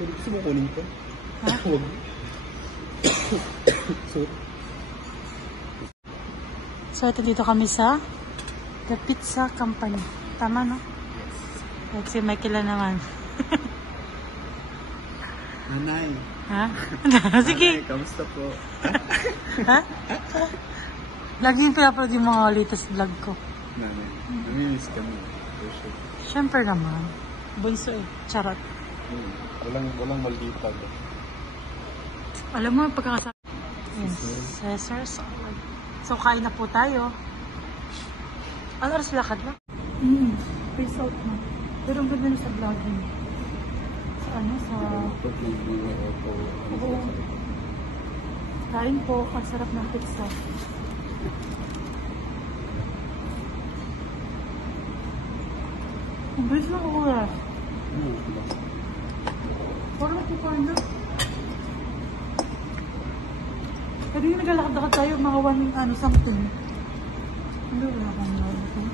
Gusto mo kunin ko? Ha? Huwag. So, ito dito kami sa The Pizza Company. Tama, no? Like si Michael naman. Nanay. Ha? Sige. Nanay, kamusta po? Ha? Lagi yung pinapanood yung mga latest vlog ko. Nanay, namimiss kami. Siyempre naman. Bunso eh. Charot. Walang maldita. Alam mo, pagkakasama. Caesar salad. So, kain na po tayo. Ano oras lakad ba? Face out na. Pero ang ganda na sa vlogging. Sa ano? Sa... Oo. Kain po. Ang sarap ng pizza. Ang bilis ng oras. Parang nagpupanda. Pero yung naglalakad-lakad tayo, mga 1 something. Hindi, wala kang nalakad.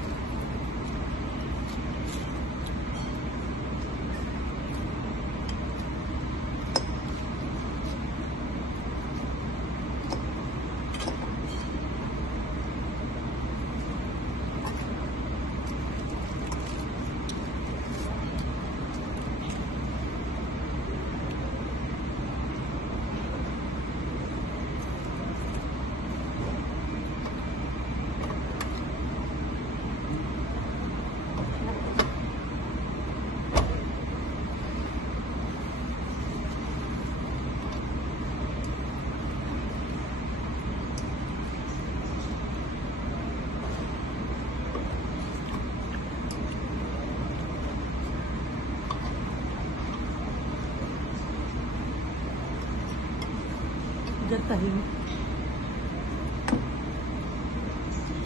Gatahin.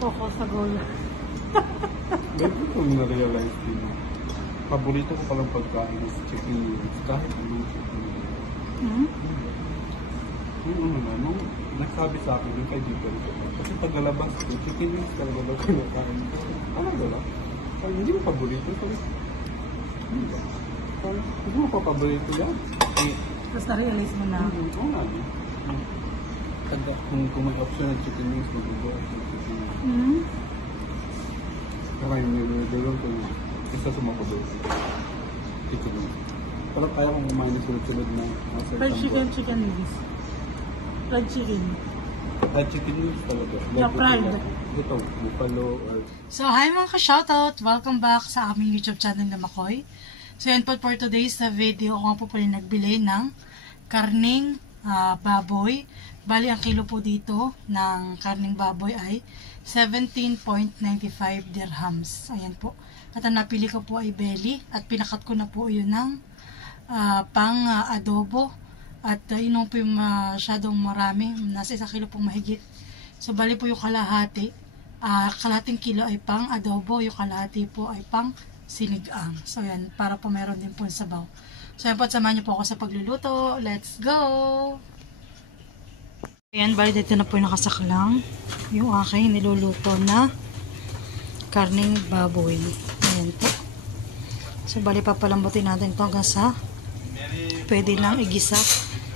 Focus sa goal. Maybe kung na-realize din, paborito ko palang pagkain is chicken wings. Kahit anong chicken wings. Nung nagsabi sa akin yung kaibigan ko, kasi paglalabas ko, chicken wings talaga daw kinakain ko. Talaga lang. Hindi mo paborito. Hindi ba? Hindi mo pa paborito yan? Tapos na-realize mo na. Oo nga. Kung may option ng chicken wings, mag-iba. Kaya yung nilulong ko na isa sa mga paborito. Chicken wings. Parang kaya kong kumain ng sunod-sunod na Fried chicken wings. Fried chicken. Fried chicken wings talaga. Yeah, fried. Ito, buffalo or... So, hi mga ka-shoutout! Welcome back sa aming YouTube channel na Makoy. So, yan po for today's video. Ako nga po pala nagbili ng karning baboy. Bali, ang kilo po dito ng karning baboy ay 17.95 dirhams. Ayan po. At ang napili ko po ay belly. At pinakat ko na po yun ng pang adobo. At yun po yung masyadong marami. Nasa 1 kilo pong mahigit. So, bali po yung kalahati. Kalahating kilo ay pang adobo. Yung kalahati po ay pang sinigang. So, yan. Para po meron din po yung sabaw. So, yan po. At samahan niyo po ako sa pagluluto. Let's go! Ayan. Bali dito na po yung nakasaklang. Yung aking niluluto na karning baboy. Ayan po. So, bali papalambutin natin ito hanggang sa pwede lang igisa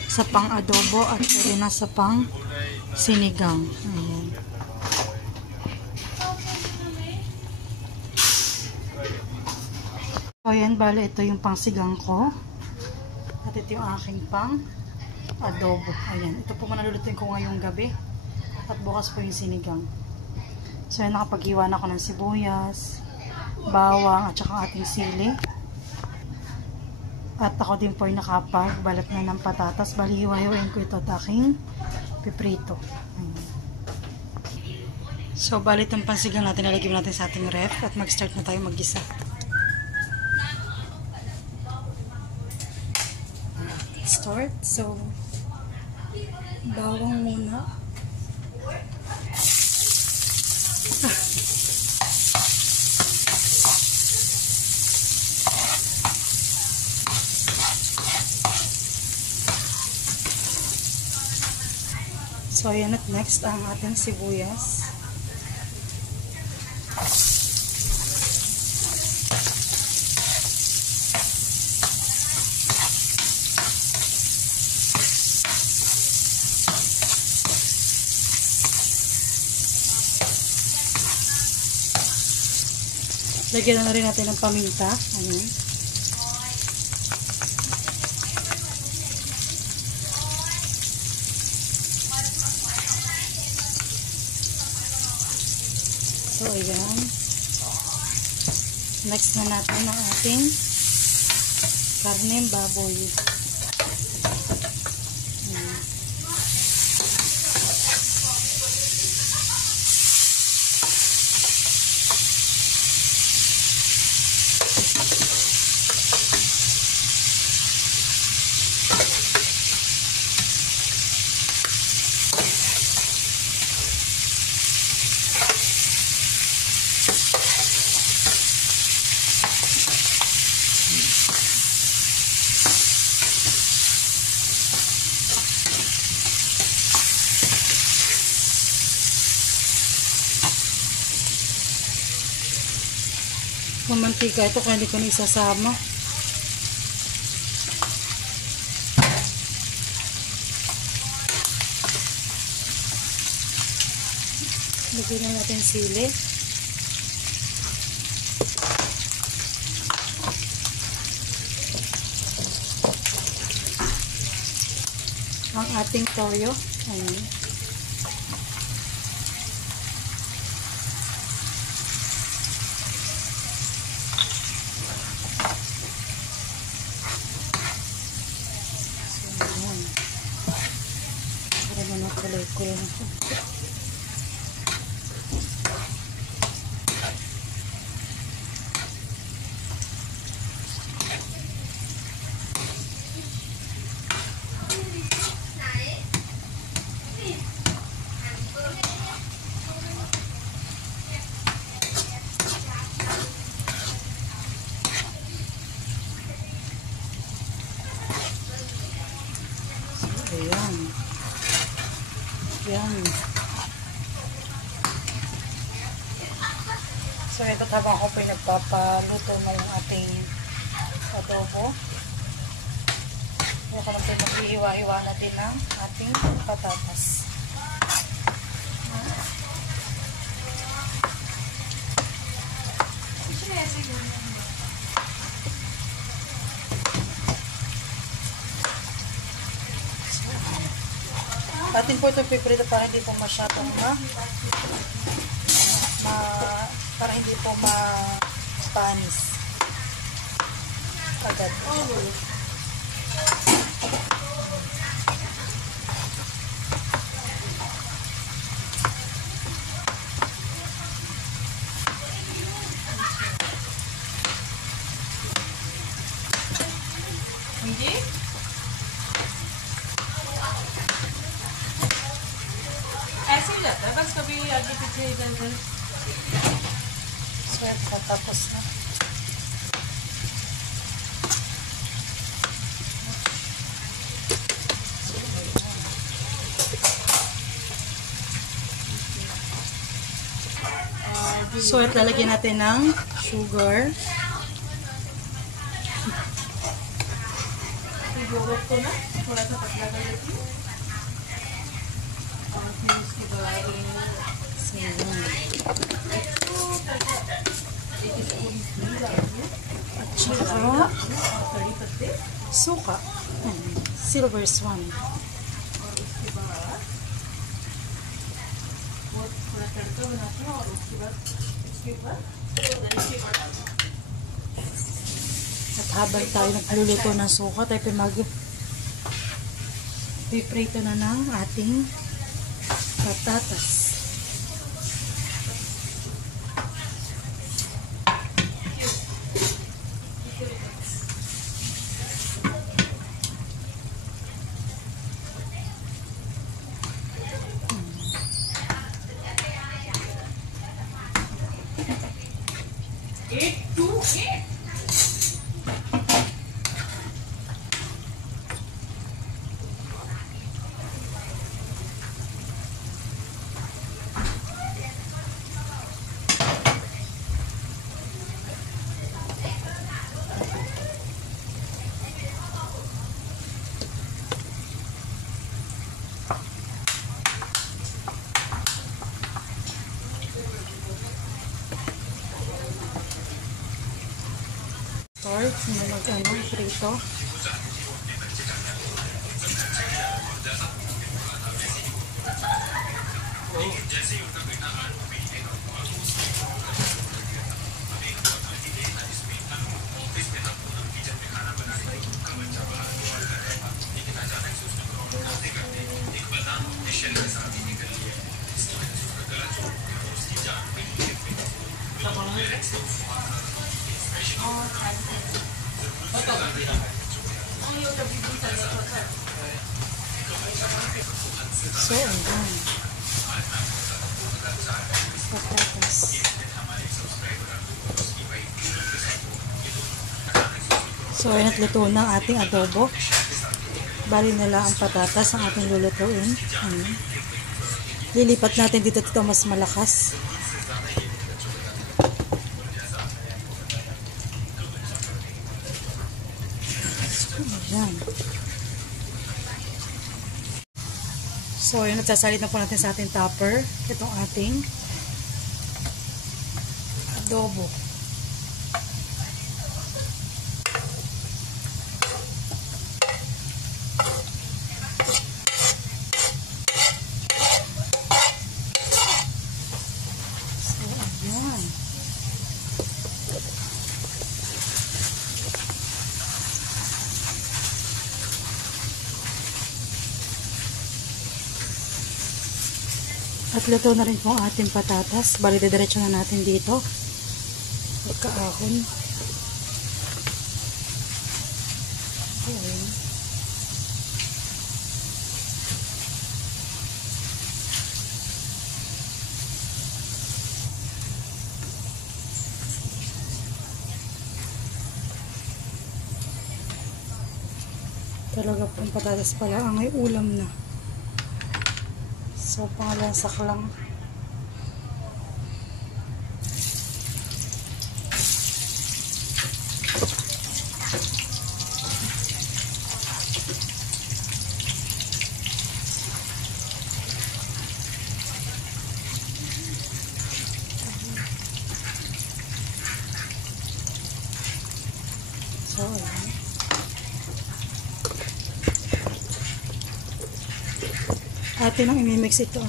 sa pang adobo at pwede na sa pang sinigang. Ayan. So, ayan, bali, ito yung pang sigang ko. At ito yung aking pang adobo. Ayan. Ito po manalulutuin ko ngayong gabi. At bukas po yung sinigang. So, ayan, nakapag-iwan ako ng sibuyas, bawang, at saka ating sili. At ako din po ay nakapag-balat na ng patatas. Bali, hiwa-hiwain ko ito at aking piprito. Ayan. So, bali itong pansigang natin, nalagyan natin sa ating ref at mag-start na tayo mag-gisa. Start. So, bawang muna. So, ayan at next ang ating sibuyas. Lagyan na rin natin ng paminta. Ayan. So, ayan. Next na natin ang ating karneng baboy. Ayan. Mamantika ito kaya hindi ko na isasama. Lagyan na natin sili. Ang ating toyo. Ayan. Kulay-kulay na ito. Ayan. Yan. So, ito habang ako po yung nagpapaluto ng ating adobo. Ito lang po yung maghihiwa-hiwa natin ng ating patatas. Atin po itong piprito para hindi po masyadong para hindi po ma-panis agad. Hindi? ऐसे ही जाता है बस कभी आगे पीछे इधर उधर So, ito tapos na. So, ito lalagyan natin ng sugar. गोबर को ना थोड़ा सा पतला कर लेती हूँ और फिर उसके बाद So, yan. At saka कड़ी पत्ते suka. Silver swan. और उसके बाद वो थोड़ा तड़का बनाती हूँ और उसके बाद उसके ऊपर At habang tayo nagluluto ng suka, tayo piprito na ng ating patatas. Prito. So, ayan. Patatas. So, ayan at luto na ang ating adobo. Bali nila ang patatas ang ating lulutuin. Ayan. Lilipat natin dito mas malakas. Ayan. So, yun, nagsasalit na po natin sa ating topper. Itong ating adobo. So, ayan. At luto na rin po ang ating patatas. Bali, didiretso na natin dito. Pagkaahon. Ayan. Talaga pong patatas pala ang may ulam na. So, pangalansak lang. So, ayan. Atin ang imimix ito.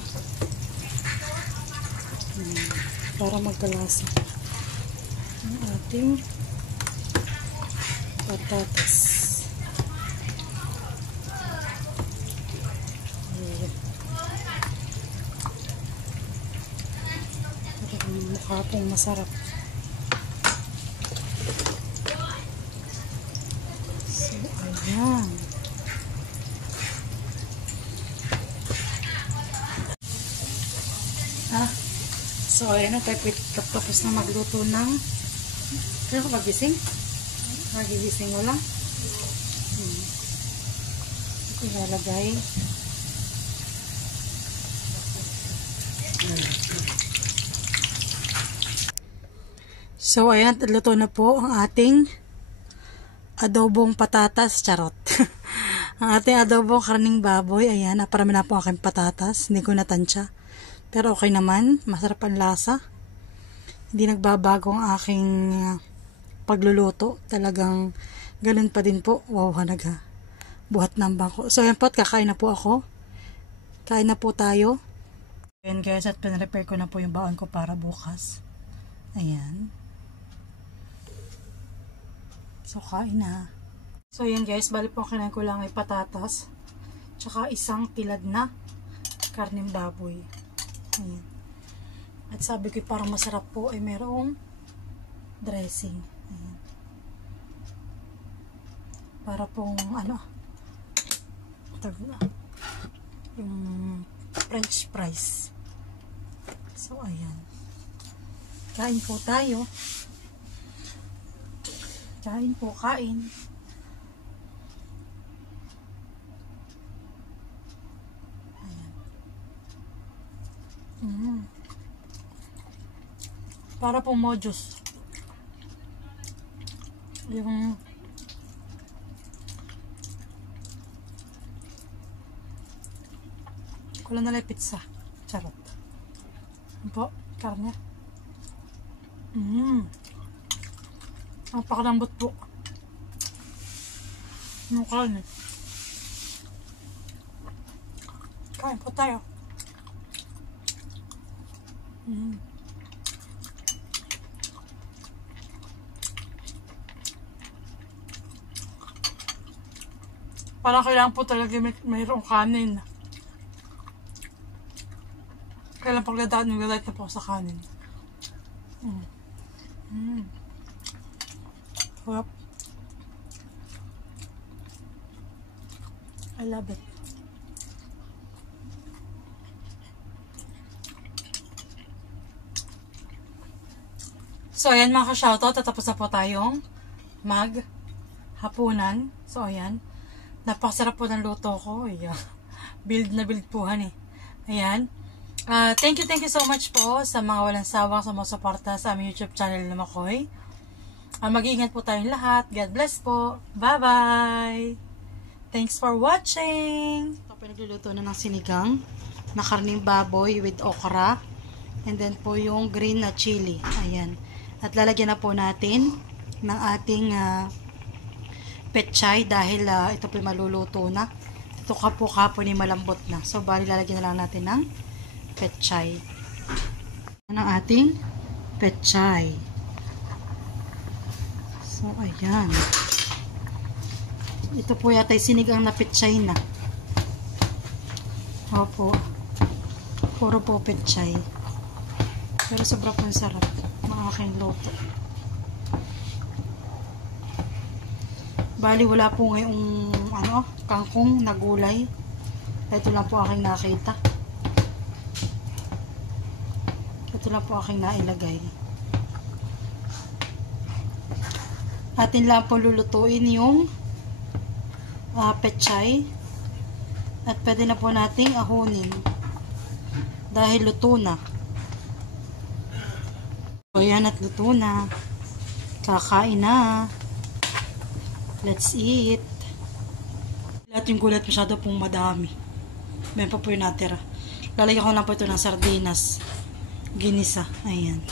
Para magkalasa. Ang ating patatas. Ayan. Parang mukha pong masarap. So, ayan. So, ayan, tapos na magluto ng kaya ko magising? Magigising mo lang. Ito ilalagay. So, ayan, luto na po ang ating adobong patatas. Charot. Ang ating adobong karning baboy. Ayan, naparami na po aking patatas. Hindi ko natansya. Pero okay naman, masarap ang lasa. Hindi nagbabago ang aking pagluluto. Talagang ganun pa din po. Wow, hanaga. Buhat ng bangko. So, ayan po, kakain na po ako. Kain na po tayo. Ayan guys, at pinrepair ko na po yung baon ko para bukas. Ayan. So, kain na. So, ayan guys, bali po kinain ko lang ay patatas. Tsaka isang tilad na karneng baboy. Ayan. At sabi ko parang masarap po ay merong dressing. Ayan. Para pong ano yung french fries. So ayan. Kain po tayo. Kain po, kain. Para pong mojos. Yung kulang na lang pizza. Charot. Ano po? Karne. Ang pakalambot po. Kanin. Kain po tayo. Parang kailangan po talaga mayroong kanin. Kailan pagdadaan, nagdadait na po ako sa kanin. Sarap. I love it. So, ayan mga ka-shoutout. Tatapos na po tayong mag-hapunan. So, ayan. Napakasarap po ng luto ko. Ayan. Build na build po, han eh. Ayan. Thank you so much po sa mga walang sawang sumusuporta sa aming YouTube channel na Makoy. Mag-iingat po tayong lahat. God bless po. Bye-bye! Thanks for watching! Ito po nagluluto na ng sinigang na karning baboy with okra. And then po yung green na chili. Ayan. At lalagyan na po natin ng ating petchay dahil ito po maluluto na. Ito kapo ni malambot na. So, bali lalagyan na lang natin ng petchay. Yan ang ating petchay. So, ayan. Ito po yata yung sinigang na petchay na. Opo. Puro po petchay. Pero sobra po sarap ng aking luto. Bali, wala po ngayong kangkong na gulay. Ito lang po aking nakita. Ito lang po aking nailagay. Atin lang po lulutuin yung petchay. At pwede na po nating ahunin. Dahil luto na. So, yan at luto na. Kakain na. Let's eat. Lahat yung gulat masyado pong madami. Meron pa po yung natira. Lalagyan ko lang po ito ng sardinas. Ginisa. Ayan.